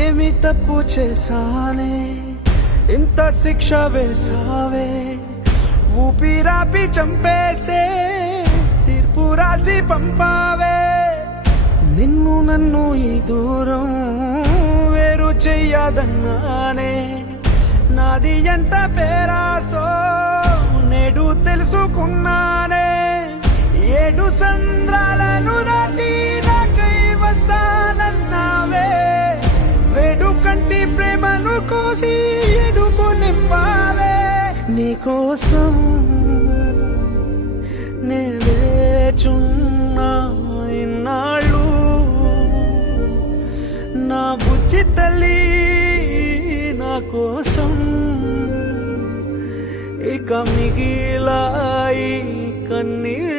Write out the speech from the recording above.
ఏమి తప్పు చేశానే ఇంత శిక్ష వేసావే, ఊపిరాపి చంపేసే తీర్పు రాసి పంపావే. నిన్ను నన్ను ఈ దూరం వేరు చెయ్యదన్నానే, నాది ఎంత పేరాసో నేడు తెలుసుకున్నానే. 7 సంద్రాలను దాటి నాకై వస్తానన్నావే, వేడు కంటి ప్రేమను కోసి ఎడుపు నింపావే. నీకోసం నే వేచున్నా ఇన్నాళ్ళు, నా బుజ్జి తల్లి నా కోసం. ఇక మిగిలాయి కన్నీళ్ళు.